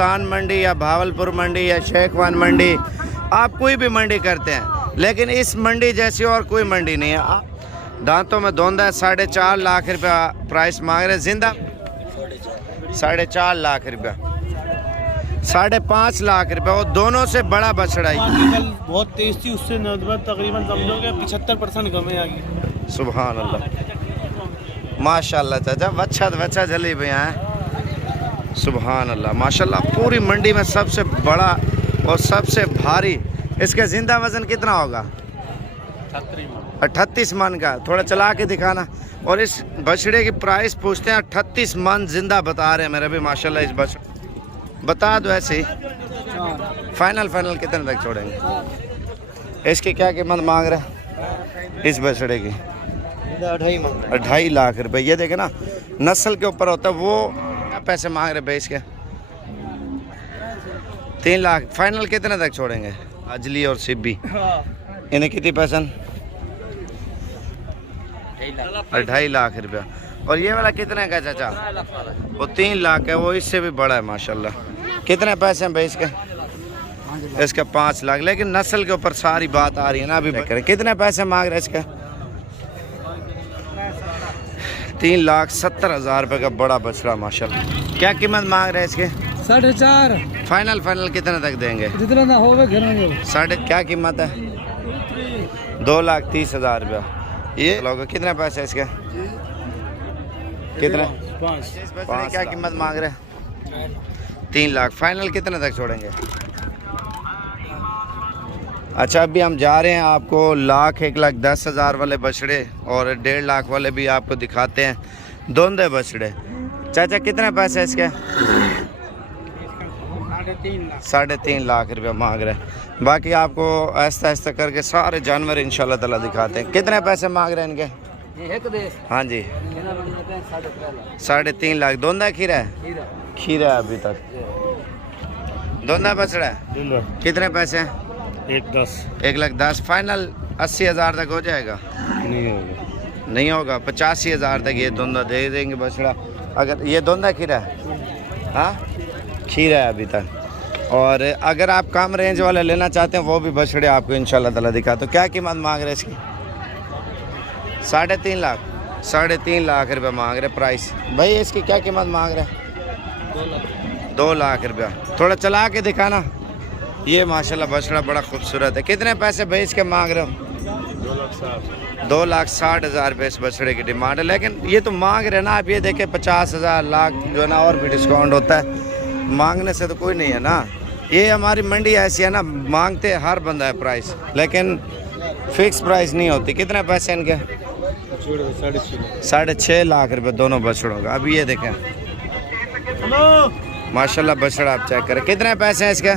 मुल्तान मंडी या भावलपुर मंडी या शेखवान मंडी, आप कोई भी मंडी करते हैं, लेकिन इस मंडी जैसी और कोई मंडी नहीं है। दांतों में धोंदा है। 4.5 लाख रुपया प्राइस मांग रहे। जिंदा 4.5 लाख रुपया, 5.5 लाख रुपया। वो दोनों से बड़ा बछड़ा है। बहुत तेज थी, उससे तकरीबन समझोगे 75% कम है आगे। सुभान अल्लाह, माशाल्लाह चाचा, बच्चा जली भैया है। सुभान अल्लाह, माशाल्लाह। पूरी मंडी में सबसे बड़ा और सबसे भारी। इसका जिंदा वजन कितना होगा? 38 मन का। थोड़ा चला के दिखाना। और इस बछड़े की प्राइस पूछते हैं 38 मन जिंदा बता रहे हैं मेरे भी माशाल्लाह। इस बछड़े बता दो ऐसे ही, फाइनल कितने तक छोड़ेंगे? इसकी क्या कीमत मांग रहे हैं इस बछड़े की? 2.5 लाख रुपए। ये देखे ना, नस्ल के ऊपर होता है। वो क्या पैसे मांग रहे भाई इसके? 3 लाख। फाइनल कितने तक छोड़ेंगे? अजली और सिब्बी इन्हें कितनी पैसा? 2.5 लाख रुपया। और ये वाला कितने का चाचा? वो 3 लाख है। वो इससे भी बड़ा है माशाल्लाह। कितने पैसे हैं भाई इसके? इसका 5 लाख। लेकिन नस्ल के ऊपर सारी बात आ रही है ना अभी। करें कितने पैसे मांग रहे हैं इसके? 3,70,000 रुपये का बड़ा बछड़ा माशाल्लाह। क्या कीमत मांग रहे हैं इसके? 4.5। फाइनल कितने तक देंगे? जितना ना होगा घर में। क्या कीमत है? 2,30,000 रुपया। ये लोग कितने पैसे इसके? कितने? 5। क्या कीमत मांग रहे हैं? 3 लाख। फाइनल कितने तक छोड़ेंगे? अच्छा, अभी हम जा रहे हैं आपको 1,10,000 वाले बछड़े और 1.5 लाख वाले भी आपको दिखाते हैं। दोंदे बछड़े। चाचा कितने पैसे इसके? 3.5 लाख रुपया मांग रहे हैं। बाकी आपको ऐसा करके सारे जानवर इंशाल्लाह ताला दिखाते हैं। कितने पैसे मांग रहे हैं इनके? हाँ जी, 3.5 लाख। दोंदा खीरा है? खीरा है अभी तक। दोंदा बछड़ा है। कितने पैसे हैं? 1,10,000। फाइनल 80,000 तक हो जाएगा? नहीं होगा। 85,000 तक ये दोंदा दे देंगे बछड़ा। अगर ये दोंदा खीरा है? हाँ, खीरा है अभी तक। और अगर आप कम रेंज वाले लेना चाहते हैं वो भी बछड़े आपको इंशाल्लाह ताला दिखा। तो क्या कीमत मांग रहे हैं इसकी? 3.5 लाख। 3.5 लाख रुपये मांग रहे प्राइस। भाई इसकी क्या कीमत मांग रहे हैं? 2 लाख रुपया। थोड़ा चला के दिखाना। ये माशाल्लाह बछड़ा बड़ा खूबसूरत है। कितने पैसे भाई इसके मांग रहे हो? 2,60,000 रुपये इस बछड़े की डिमांड है। लेकिन ये तो मांग रहे ना आप। ये देखें 50,000 लाख जो है ना, और भी डिस्काउंट होता है। मांगने से तो कोई नहीं है ना। ये हमारी मंडी ऐसी है ना, मांगते हर बंदा है प्राइस, लेकिन फिक्स प्राइस नहीं होती। कितने पैसे इनके? 6.5 लाख रुपये दोनों बछड़ों का। अभी ये देखें माशाल्लाह बछड़ा आप चेक करें। कितने पैसे हैं इसके?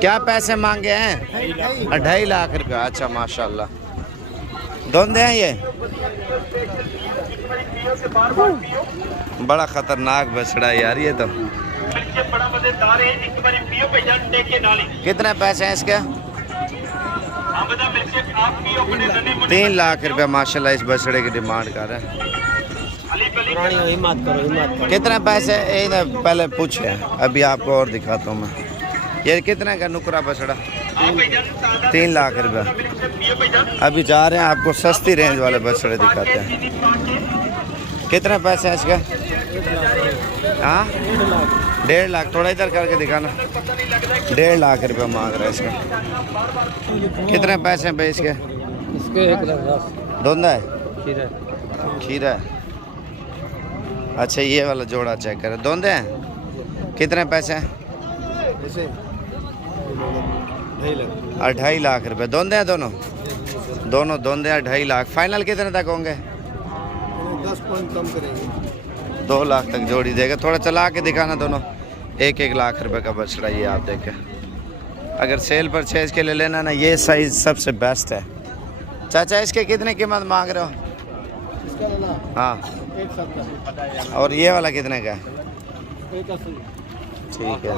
क्या पैसे मांगे हैं? 2.5 लाख रुपया। अच्छा माशाल्लाह। दोंदे हैं ये? बड़ा खतरनाक बछड़ा है यार ये तो। कितने पैसे हैं इसके? 3 लाख रुपया माशाल्लाह इस बछड़े की डिमांड कर रहे हैं। कितने पैसे? पहले पूछे, अभी आपको और दिखाता हूँ मैं। ये कितने का नुकरा बछड़ा? 3 लाख रुपया। अभी जा रहे हैं आपको सस्ती रेंज वाले बछड़े दिखाते हैं। कितने पैसे हैं इसके? हाँ, 1.5 लाख। थोड़ा इधर करके दिखाना। 1.5 लाख रुपया मांग रहा है इसका। कितने पैसे हैं भाई इसके? 1,10,000। दोंदा है? खीरा है। अच्छा, ये वाला जोड़ा चेक करें। दोंदे हैं? कितने पैसे हैं? 2.5 लाख रुपए। दोंदे हैं दोनों? दोनों दोंदे हैं। 2.5 लाख। फाइनल कितने तक होंगे? 10 पॉइंट कम करेंगे। 2 लाख तक जोड़ी देगा। थोड़ा चला के दिखाना। दोनों 1-1 लाख रुपए का बछड़ा। ये आप देखें, अगर सेल परचेज के लिए लेना ना, ये साइज सबसे बेस्ट है। चाचा इसके कितने कीमत मांग रहे हो? हाँ। 1,70,000। और ये वाला कितने का है? 1,80,000। ठीक है।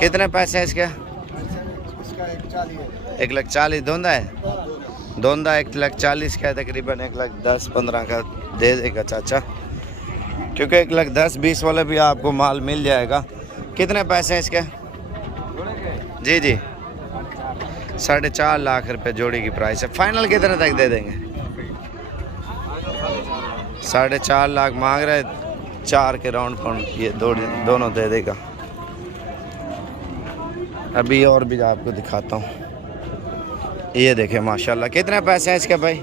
कितने पैसे हैं इसके? इसका 1,40,000। 1,40,000। दोंदा है? दोंदा 1,40,000 का है तकरीबन। 1,10,15,000 का दे देगा चाचा। क्योंकि 1,10,20 वाले भी आपको माल मिल जाएगा। कितने पैसे हैं इसके? जी जी 4.5 लाख रुपए जोड़ी की प्राइस है। फाइनल कितने तक दे देंगे? 4.5 लाख मांग रहे, 4 के राउंड पर ये दोनों दे देगा। अभी और भी आपको दिखाता हूँ। ये देखें माशाल्लाह, कितने पैसे हैं इसके भाई?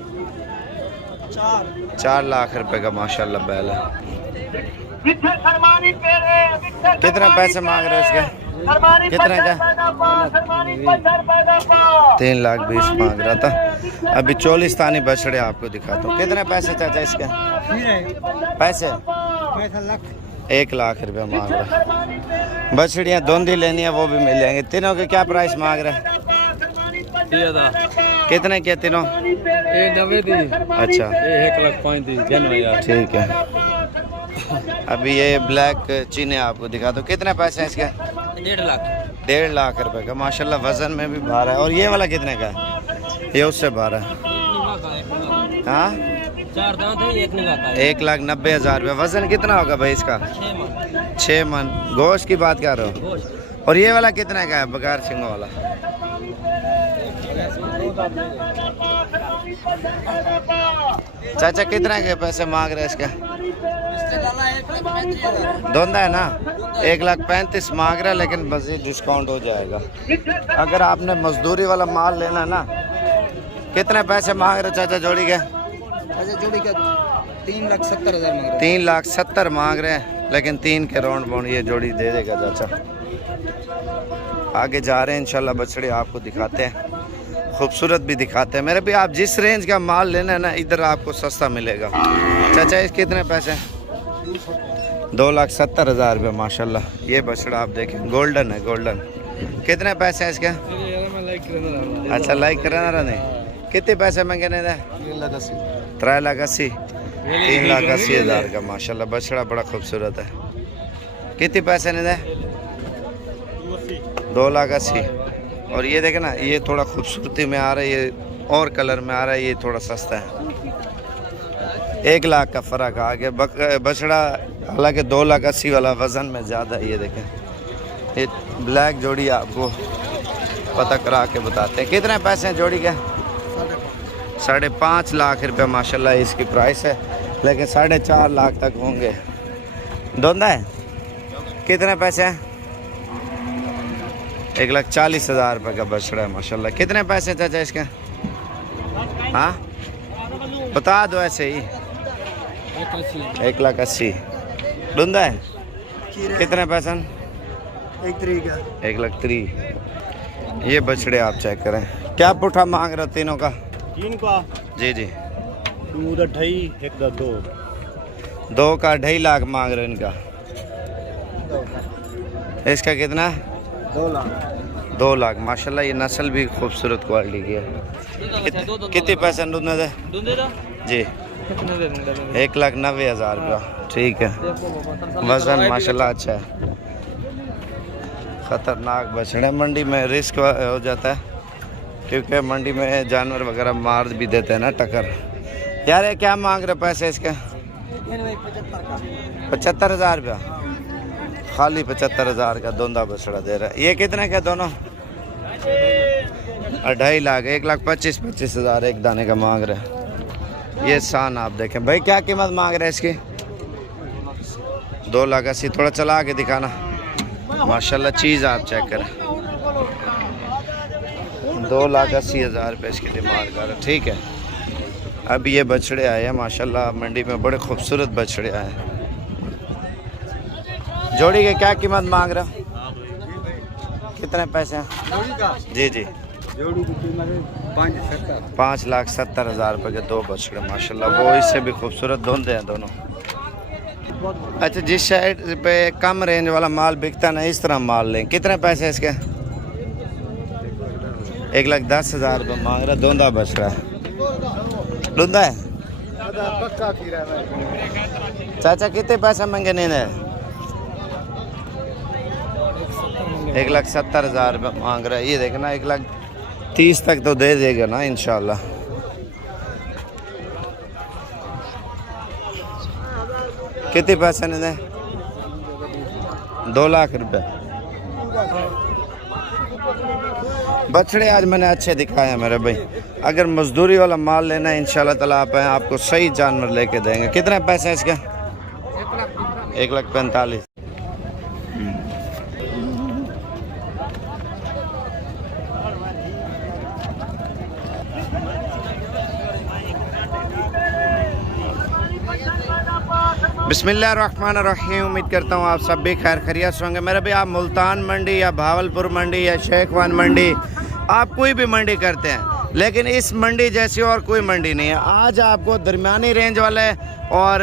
4 लाख रुपए का माशाल्लाह बैल है। कितने पैसे मांग रहे हैं इसके? कितने का? 3,20,000 मांग रहा था। अभी 44 बछड़े आपको दिखाता हूँ। कितने पैसे चाचा इसके? पैसे 1 लाख रुपए मांग रहा है। बछड़ियाँ धुंधी लेनी है वो भी मिल जाएंगे। तीनों के क्या प्राइस मांग रहे हैं? कितने के तीनों? अच्छा 1,05,000 ठीक है। अभी ये ब्लैक चीने आपको दिखा दो। कितने पैसे हैं इसके? 1.5 लाख रुपए का माशाल्लाह। वजन में भी भार है। और ये वाला कितने का है? ये उससे भार है। हाँ 1,90,000 रुपये। वजन कितना होगा भाई इसका? 6 मन। गोश्त की बात कर रहे हो? और ये वाला कितने का है बगैर सिंगों वाला? चाचा कितने के पैसे मांग रहे हैं इसके? धोंदा है ना? 1,35,000 मांग रहा है, लेकिन मज़ीद डिस्काउंट हो जाएगा। अगर आपने मजदूरी वाला माल लेना है ना। कितने पैसे मांग रहे चाचा जोड़ी के? जोड़ी का 3,70,000 मांग रहे हैं। 3,70,000 मांग रहे हैं, लेकिन 3 के राउंड बाउंड ये जोड़ी दे देगा चाचा। आगे जा रहे हैं इंशाल्लाह, बछड़े आपको दिखाते हैं, खूबसूरत भी दिखाते हैं। मेरे भी आप जिस रेंज का माल लेना है ना, इधर आपको सस्ता मिलेगा। चाचा इस कितने पैसे? 2,70,000 रुपये माशाल्लाह। ये बछड़ा आप देखें, गोल्डन है, गोल्डन। कितने पैसे हैं इसके? अच्छा लाइक करना नहीं। कितने पैसे मांगे नहीं थे? 3,80,000 3,80,000 का माशाल्लाह। बछड़ा बड़ा खूबसूरत है। कितने पैसे नहीं थे? 2,80,000। और ये देखे ना, ये थोड़ा खूबसूरती में आ रहा है, ये और कलर में आ रहा है, ये थोड़ा सस्ता है। 1 लाख का फ़र्क आ गया। बछड़ा हालांकि 2,80,000 वाला वज़न में ज़्यादा है। ये देखें, ये ब्लैक जोड़ी आपको पता करा के बताते हैं। कितने पैसे हैं जोड़ी के? 5.5 लाख रुपये माशाल्लाह इसकी प्राइस है, लेकिन 4.5 लाख तक होंगे। धोंदा है? कितने पैसे हैं? 1,40,000 रुपये का बछड़ा है माशाल्लाह। कितने पैसे चाचा इसके? हाँ बता दो ऐसे ही। 1,80,000। धुंदा है? कितने पैसे? 1,30,000। ये बछड़े आप चेक करें। क्या पुठा मांग रहे तीनों का? 3 का जी जी 2 का 2.5 लाख मांग रहे इनका। इसका कितना? 2 लाख माशाल्लाह। ये नस्ल भी खूबसूरत क्वालिटी की है। कितने पैसे दूधने दे? जी 1,90,000 रुपया। ठीक है। वजन माशाल्लाह अच्छा है। ख़तरनाक बछड़े। मंडी में रिस्क हो जाता है, क्योंकि मंडी में जानवर वगैरह मार भी देते हैं ना, टक्कर। यार ये क्या मांग रहे पैसे इसके? 75,000 रुपया। खाली 75,000 का दोंदा बछड़ा दे रहा है। ये कितने का दोनों? 2.5 लाख। 1,25,000 एक दाने का मांग रहे हैं। ये शान आप देखें भाई। क्या कीमत मांग रहे हैं इसकी? 2,80,000। थोड़ा चला के दिखाना माशाल्लाह। चीज़ आप चेक करें। 2,80,000 रुपये इसकी डिमांड कर रहे। ठीक है। अब ये बछड़े आए हैं माशाल्लाह, मंडी में बड़े खूबसूरत बछड़े आए हैं। जोड़ी के क्या कीमत मांग रहा? कितने पैसे हैं? जी जी जोड़ी की कीमत 5,70,000 रुपये के 2 बछड़े माशाल्लाह। वो इससे भी खूबसूरत धुंधे हैं दोनों। अच्छा, जिस साइड पे कम रेंज वाला माल बिकता ना, इस तरह माल लें। कितने पैसे इसके? 1,10,000 रुपये मांग रहा। धुंधा बछड़ा है। धुंधा है? चाचा कितने पैसे मांगे? नहीं है 1,70,000 रुपये मांग रहा है। ये देखना 1,30,000 तक तो दे देगा ना इंशाल्लाह। कितने पैसे ने दे? 2 लाख रुपए। बछड़े आज मैंने अच्छे दिखाए हैं मेरे भाई। अगर मजदूरी वाला माल लेना है इंशाल्लाह ताला आप हैं, आपको सही जानवर लेके देंगे। कितने पैसे हैं इसके? 1,45,000। बिस्मिल्लाहिर्रहमानिर्रहीम। उम्मीद करता हूँ आप सब भी खैर खैरियत से होंगे मेरे भाई। आप मुल्तान मंडी या भावलपुर मंडी या शेखवान मंडी, आप कोई भी मंडी करते हैं, लेकिन इस मंडी जैसी और कोई मंडी नहीं है। आज आपको दरमियानी रेंज वाले और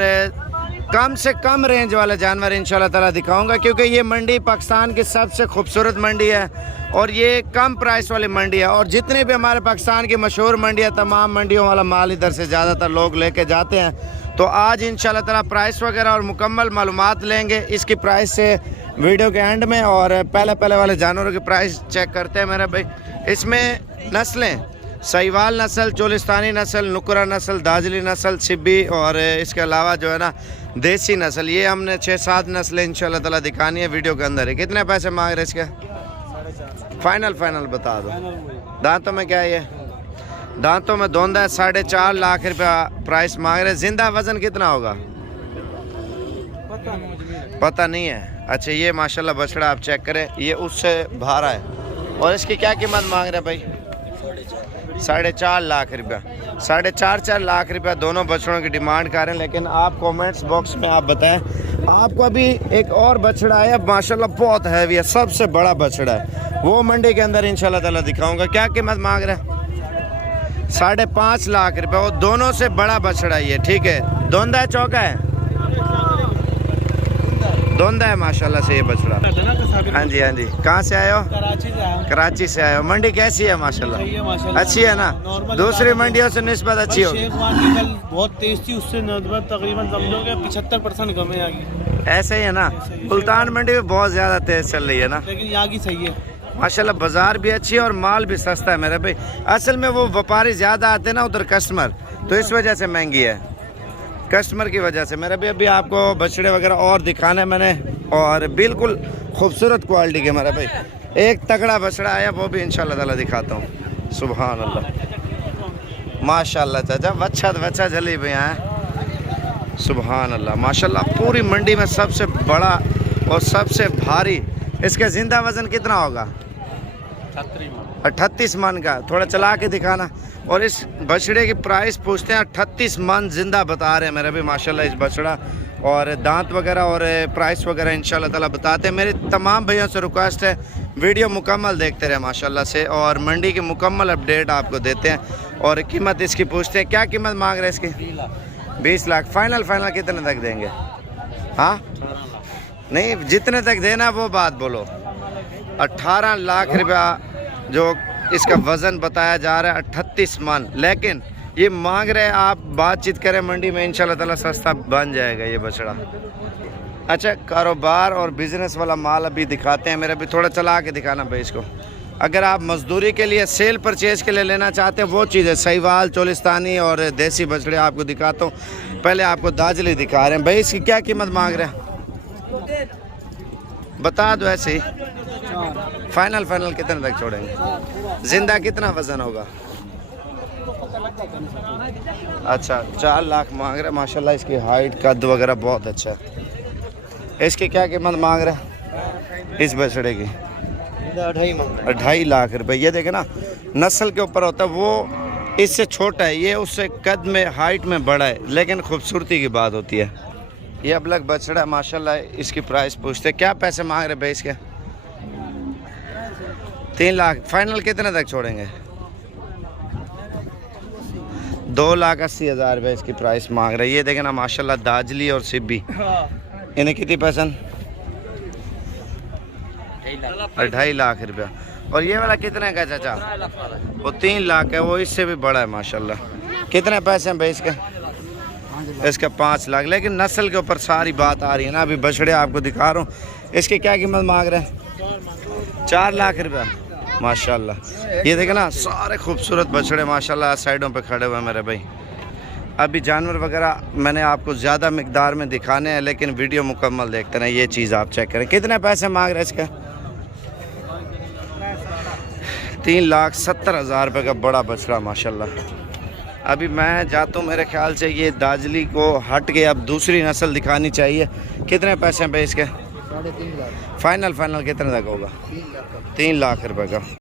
कम से कम रेंज वाले जानवर इंशाल्लाह ताला दिखाऊंगा, क्योंकि ये मंडी पाकिस्तान की सबसे खूबसूरत मंडी है और ये कम प्राइस वाली मंडी है। और जितने भी हमारे पाकिस्तान की मशहूर मंडी है, तमाम मंडियों वाला माल इधर से ज़्यादातर लोग लेके जाते हैं। तो आज इंशाल्लाह ताला प्राइस वगैरह और मुकम्मल मालूमात लेंगे इसकी प्राइस से वीडियो के एंड में। और पहले वाले जानवरों की प्राइस चेक करते हैं मेरे भाई। इसमें नस्लें सहीवाल नस्ल, चोलिस्तानी नस्ल, नुकरा नस्ल, दाजली नस्ल, सिब्बी और इसके अलावा जो है ना देसी नस्ल, ये हमने 6-7 नस्लें इंशाल्लाह ताला दिखानी है वीडियो के अंदर है। कितने पैसे मांग रहे इसके? फाइनल बता दो। दांतों में क्या है ये? दांतों में धोंदा है। 4.5 लाख रुपया प्राइस मांग रहे। जिंदा वजन कितना होगा पता नहीं है। अच्छा ये माशाल्लाह बछड़ा आप चेक करें, ये उससे भारा है। और इसकी क्या कीमत मांग रहे भाई? 4.5 लाख रुपया। 4.5 लाख रुपया दोनों बछड़ों की डिमांड कर रहे हैं। लेकिन आप कमेंट्स बॉक्स में आप बताएं। आपको अभी एक और बछड़ा है माशाल्लाह बहुत हैवी है, सबसे बड़ा बछड़ा है, वो मंडी के अंदर इंशाल्लाह ताला दिखाऊंगा। क्या कीमत मांग रहे हैं? 5.5 लाख रुपये। वो दोनों से बड़ा बछड़ा ये, ठीक है। धोंदा है चौका है? धोंदा है माशाल्लाह से ये बछड़ा। हाँ जी हाँ जी। कहाँ से आए हो? कराची से आए हो। मंडी कैसी है? माशाल्लाह अच्छी है ना? दूसरी मंडियों से निस्बत अच्छी होगी। बहुत तेज थी, उससे निस्बत तकरीबन समझोगे 75% कम है यहाँ। ऐसे ही है ना? मुल्तान मंडी में बहुत ज़्यादा तेज चल रही है ना, लेकिन यहाँ की सही है माशाल्लाह। बाजार भी अच्छी है और माल भी सस्ता है मेरे भाई। असल में वो व्यापारी ज़्यादा आते हैं ना उधर कस्टमर, तो इस वजह से महंगी है, कस्टमर की वजह से मेरे भाई। अभी आपको बछड़े वगैरह और दिखाने मैंने, और बिल्कुल खूबसूरत क्वालिटी के मेरे भाई। एक तगड़ा बछड़ा आया, वो भी इंशाल्लाह ताला दिखाता हूँ। सुभान अल्लाह माशाल्लाह। चाचा बच्चा जली भैया है। सुभान अल्लाह माशाल्लाह। पूरी मंडी में सबसे बड़ा और सबसे भारी। इसका जिंदा वजन कितना होगा? 38 मन का। थोड़ा चला के दिखाना। और इस बछड़े की प्राइस पूछते हैं 38 मन जिंदा बता रहे हैं मेरे भी माशाल्लाह इस बछड़ा। और दांत वगैरह और प्राइस वगैरह इंशाल्लाह ताला बताते हैं। मेरे तमाम भैया से रिक्वेस्ट है वीडियो मुकम्मल देखते रहे माशाल्लाह से, और मंडी की मुकम्मल अपडेट आपको देते हैं। और कीमत इसकी पूछते हैं। क्या कीमत मांग रहे हैं इसकी? 20 लाख। फाइनल कितने तक देंगे? हाँ नहीं, जितने तक देना वो बात बोलो। 18 लाख रुपया जो इसका वज़न बताया जा रहा है, 38 मन। लेकिन ये मांग रहे, आप बातचीत करें मंडी में इंशाल्लाह ताला सस्ता बन जाएगा ये बछड़ा। अच्छा कारोबार और बिज़नेस वाला माल अभी दिखाते हैं मेरे भी। थोड़ा चला के दिखाना भाई इसको। अगर आप मजदूरी के लिए सेल परचेज के लिए लेना चाहते हैं वो चीज़ है। सहीवाल, चोलिस्तानी और देसी बछड़े आपको दिखाता हूँ। पहले आपको दाजली दिखा रहे हैं भाई। इसकी क्या कीमत मांग रहे हैं बता दो ऐसे ही। फाइनल कितने तक छोड़ेंगे? जिंदा कितना वजन होगा? अच्छा 4 लाख मांग रहे माशाल्लाह। इसकी हाइट कद वगैरह बहुत अच्छा है। इसकी क्या कीमत मांग रहे हैं इस बछड़े की? 2.5 लाख रुपए। ये देखे ना, नस्ल के ऊपर होता है। वो इससे छोटा है, ये उससे कद में हाइट में बड़ा है, लेकिन खूबसूरती की बात होती है। ये अबलग बछड़ा माशाल्लाह। इसकी प्राइस पूछते क्या पैसे मांग रहे भाई इसके? 3 लाख। फाइनल कितने तक छोड़ेंगे? 2,80,000 रुपये इसकी प्राइस मांग रहे। ये देखें ना माशाल्लाह दाजली और सिब्बी। इन्हें कितनी पसंद? 2.5 लाख रुपया। और ये वाला कितने का चाचा? वो 3 लाख है, वो इससे भी बड़ा है माशाल्लाह। कितने पैसे हैं भाई इसके? इसका 5 लाख। लेकिन नस्ल के ऊपर सारी बात आ रही है ना। अभी बछड़े आपको दिखा रहा हूँ। इसकी क्या कीमत मांग रहे हैं? 4 लाख रुपया माशाल्लाह। ये देखे ना सारे खूबसूरत बछड़े माशाल्लाह साइडों पे खड़े हुए हैं मेरे भाई। अभी जानवर वगैरह मैंने आपको ज़्यादा मिकदार में दिखाने हैं, लेकिन वीडियो मुकम्मल देखते हैं। ये चीज़ आप चेक करें, कितने पैसे मांग रहे हैं इसका? 3,70,000 रुपये का बड़ा बछड़ा माशाल्लाह। अभी मैं जाता हूँ, मेरे ख्याल से ये दाजली को हट के अब दूसरी नस्ल दिखानी चाहिए। कितने पैसे पे इसके? 3.5 लाख। फाइनल कितने तक होगा? 3 लाख। 3 लाख रुपए का।